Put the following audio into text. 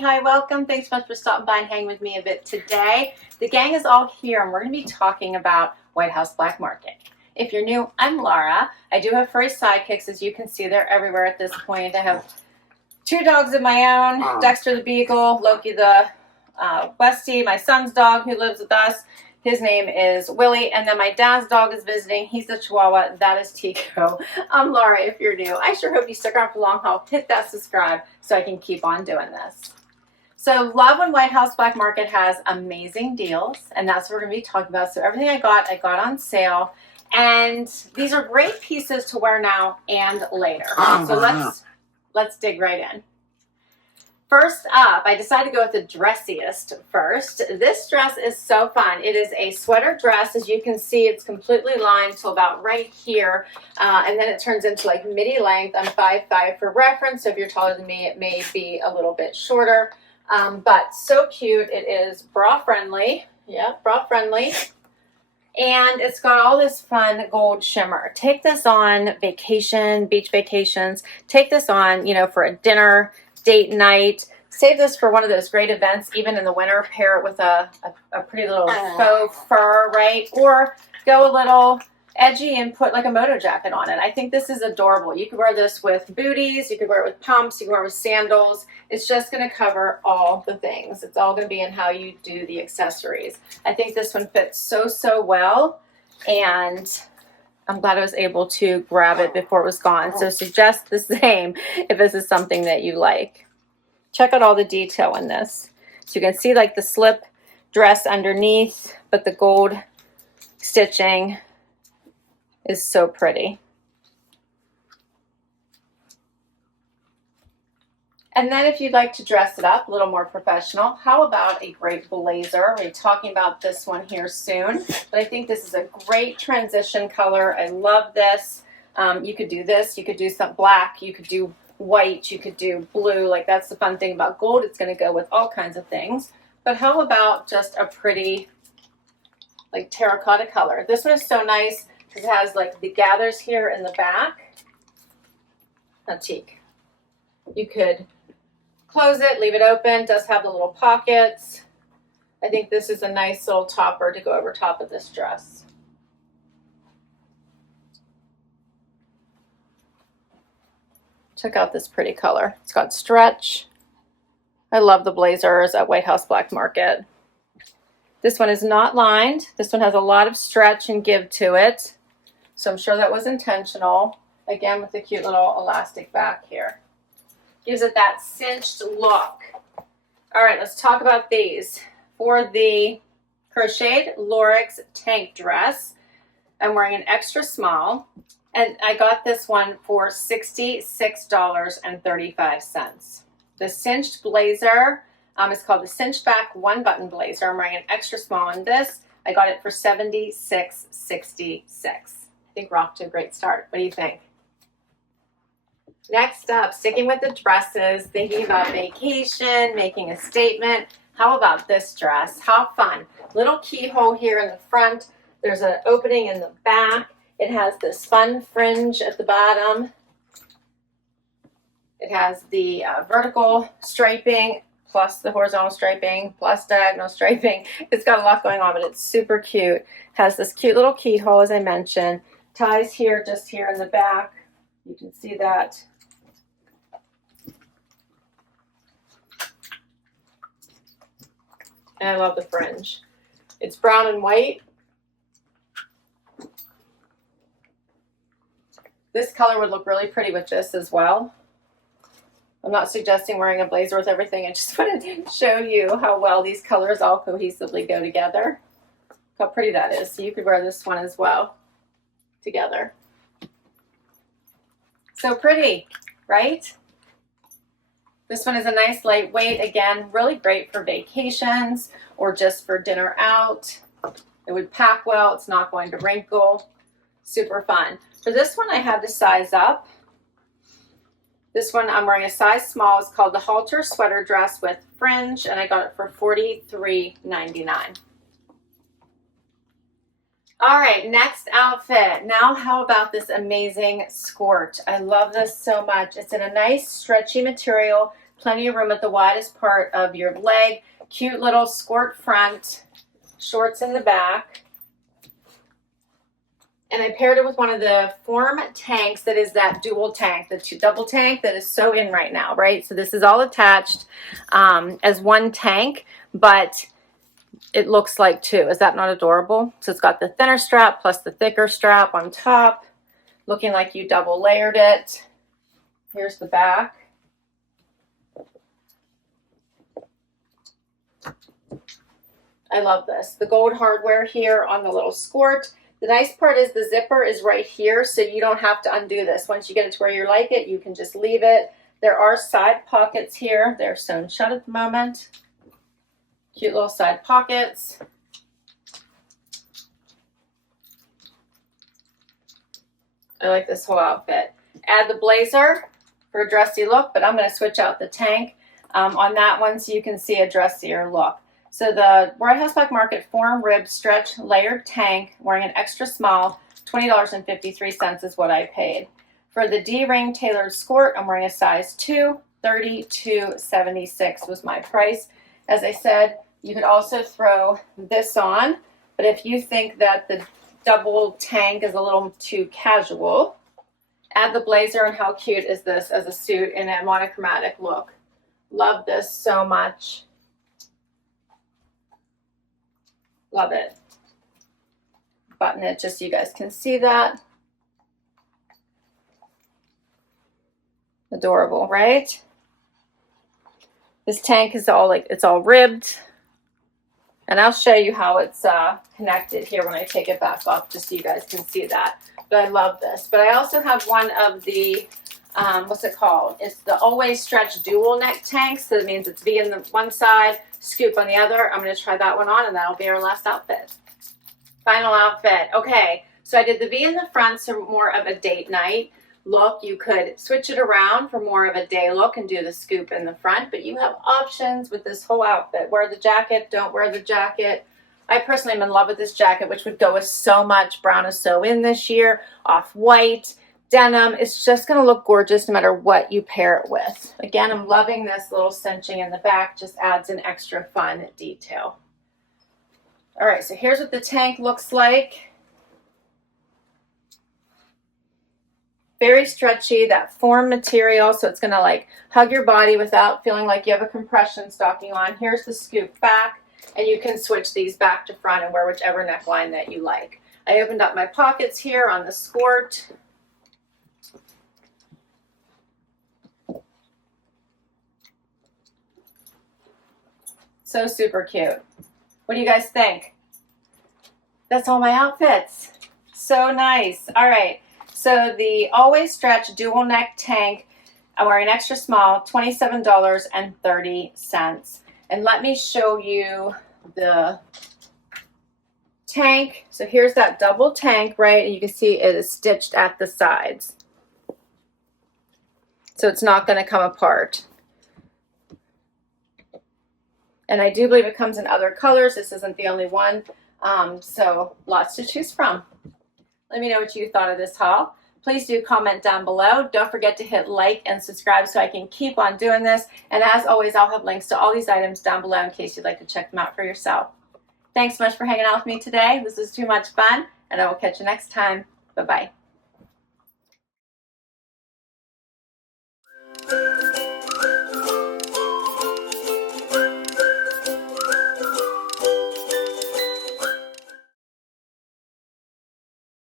hi, welcome. Thanks so much for stopping by and hanging with me a bit today. The gang is all here and we're going to be talking about White House Black Market. If you're new, I'm Laura. I do have furry sidekicks, as you can see. They're everywhere at this point. I have two dogs of my own, Dexter the Beagle, Loki the Westie, my son's dog who lives with us. His name is Willie, and then my dad's dog is visiting. He's the Chihuahua. That is Tico. I'm Laura if you're new. I sure hope you stick around for the long haul. Hit that subscribe so I can keep on doing this. So love when White House Black Market has amazing deals, and that's what we're going to be talking about. So everything I got on sale, and these are great pieces to wear now and later. So let's dig right in. First up, I decided to go with the dressiest first. This dress is so fun. It is a sweater dress. As you can see, it's completely lined till about right here, and then it turns into like midi length. I'm 5'5" for reference, so if you're taller than me, it may be a little bit shorter, but so cute. It is bra friendly. Yeah, bra friendly. And it's got all this fun gold shimmer. Take this on vacation, beach vacations. Take this on, you know, for a dinner, date night. Save this for one of those great events, even in the winter. Pair it with a pretty little faux fur, right? Or go a little edgy and put like a moto jacket on it. I think this is adorable. You could wear this with booties. You could wear it with pumps. You can wear it with sandals. It's just going to cover all the things. It's all going to be in how you do the accessories. I think this one fits so well, and I'm glad I was able to grab it before it was gone. So suggest the same if this is something that you like. Check out all the detail in this. So you can see like the slip dress underneath, but the gold stitching is so pretty. And then if you'd like to dress it up a little more professional, how about a great blazer? We'll be talking about this one here soon, but I think this is a great transition color. I love this. You could do this. You could do some black. You could do white. You could do blue. Like, that's the fun thing about gold. It's going to go with all kinds of things. But how about just a pretty, like, terracotta color? This one is so nice because it has, like, the gathers here in the back. Antique. You could close it, leave it open. It does have the little pockets. I think this is a nice little topper to go over top of this dress. Check out this pretty color. It's got stretch. I love the blazers at White House Black Market. This one is not lined. This one has a lot of stretch and give to it. So I'm sure that was intentional. Again, with the cute little elastic back here. Gives it that cinched look. All right, let's talk about these. For the crocheted Lorix tank dress, I'm wearing an extra small, and I got this one for $66.35. The cinched blazer is called the cinched back one button blazer. I'm wearing an extra small in this. I got it for $76.66. I think we're off to a great start. What do you think? Next up, sticking with the dresses, thinking about vacation, making a statement. How about this dress? How fun. Little keyhole here in the front. There's an opening in the back. It has this fun fringe at the bottom. It has the vertical striping, plus the horizontal striping, plus diagonal striping. It's got a lot going on, but it's super cute. Has this cute little keyhole, as I mentioned. Ties here, just here in the back. You can see that. And I love the fringe. It's brown and white. This color would look really pretty with this as well. I'm not suggesting wearing a blazer with everything. I just wanted to show you how well these colors all cohesively go together. How pretty that is. So you could wear this one as well together. So pretty, right? This one is a nice lightweight. Again, really great for vacations or just for dinner out. It would pack well. It's not going to wrinkle. Super fun. For this one, I had to size up. This one, I'm wearing a size small. It's called the halter sweater dress with fringe, and I got it for $43.99. All right, next outfit. Now, how about this amazing Skort? I love this so much. It's in a nice stretchy material. plenty of room at the widest part of your leg. Cute little Skort front, shorts in the back. And I paired it with one of the Form tanks that is that dual tank, the double tank that is so in right now, right? So this is all attached as one tank, but it looks like two. Is that not adorable? So it's got the thinner strap plus the thicker strap on top, looking like you double layered it. Here's the back. I love this. The gold hardware here on the little Skort. The nice part is the zipper is right here, so you don't have to undo this. Once you get it to where you like it, you can just leave it. There are side pockets here. They're sewn shut at the moment. Cute little side pockets. I like this whole outfit. Add the blazer for a dressy look, but I'm going to switch out the tank on that one so you can see a dressier look. So the White House Black Market Form Rib Stretch Layered Tank, wearing an extra small, $20.53 is what I paid. For the D-Ring Tailored Skort, I'm wearing a size 2, $32.76 was my price. As I said, you could also throw this on, but if you think that the double tank is a little too casual, add the blazer, and how cute is this as a suit in a monochromatic look. Love this so much. Love it. Button it just so you guys can see that. Adorable, right? This tank is all it's all ribbed. And I'll show you how it's connected here when I take it back off, just so you guys can see that. But I love this. But I also have one of the, what's it called? It's the Always Stretch Dual Neck Tank. So it means it's V in the one side, scoop on the other. I'm going to try that one on, and that'll be our last outfit. Final outfit. Okay, so I did the V in the front, so more of a date night look. You could switch it around for more of a day look and do the scoop in the front, but you have options with this whole outfit. Wear the jacket, don't wear the jacket. I personally am in love with this jacket, which would go with so much brown is so in this year, off-white, denim. It's just going to look gorgeous no matter what you pair it with. Again, I'm loving this little cinching in the back, just adds an extra fun detail. All right, so here's what the tank looks like. Very stretchy, that form material, so it's going to like hug your body without feeling like you have a compression stocking on. Here's the scoop back, and you can switch these back to front and wear whichever neckline that you like. I opened up my pockets here on the Skort. So super cute. What do you guys think? That's all my outfits. So nice. All right. So the Always Stretch Dual Neck Tank, I'm wearing an extra small, $27.30. And let me show you the tank. So here's that double tank, right? And you can see it is stitched at the sides. So it's not going to come apart. And I do believe it comes in other colors. This isn't the only one. So lots to choose from. Let me know what you thought of this haul. Please do comment down below. Don't forget to hit like and subscribe so I can keep on doing this. And as always, I'll have links to all these items down below in case you'd like to check them out for yourself. Thanks so much for hanging out with me today. This was too much fun, and I will catch you next time. Bye-bye.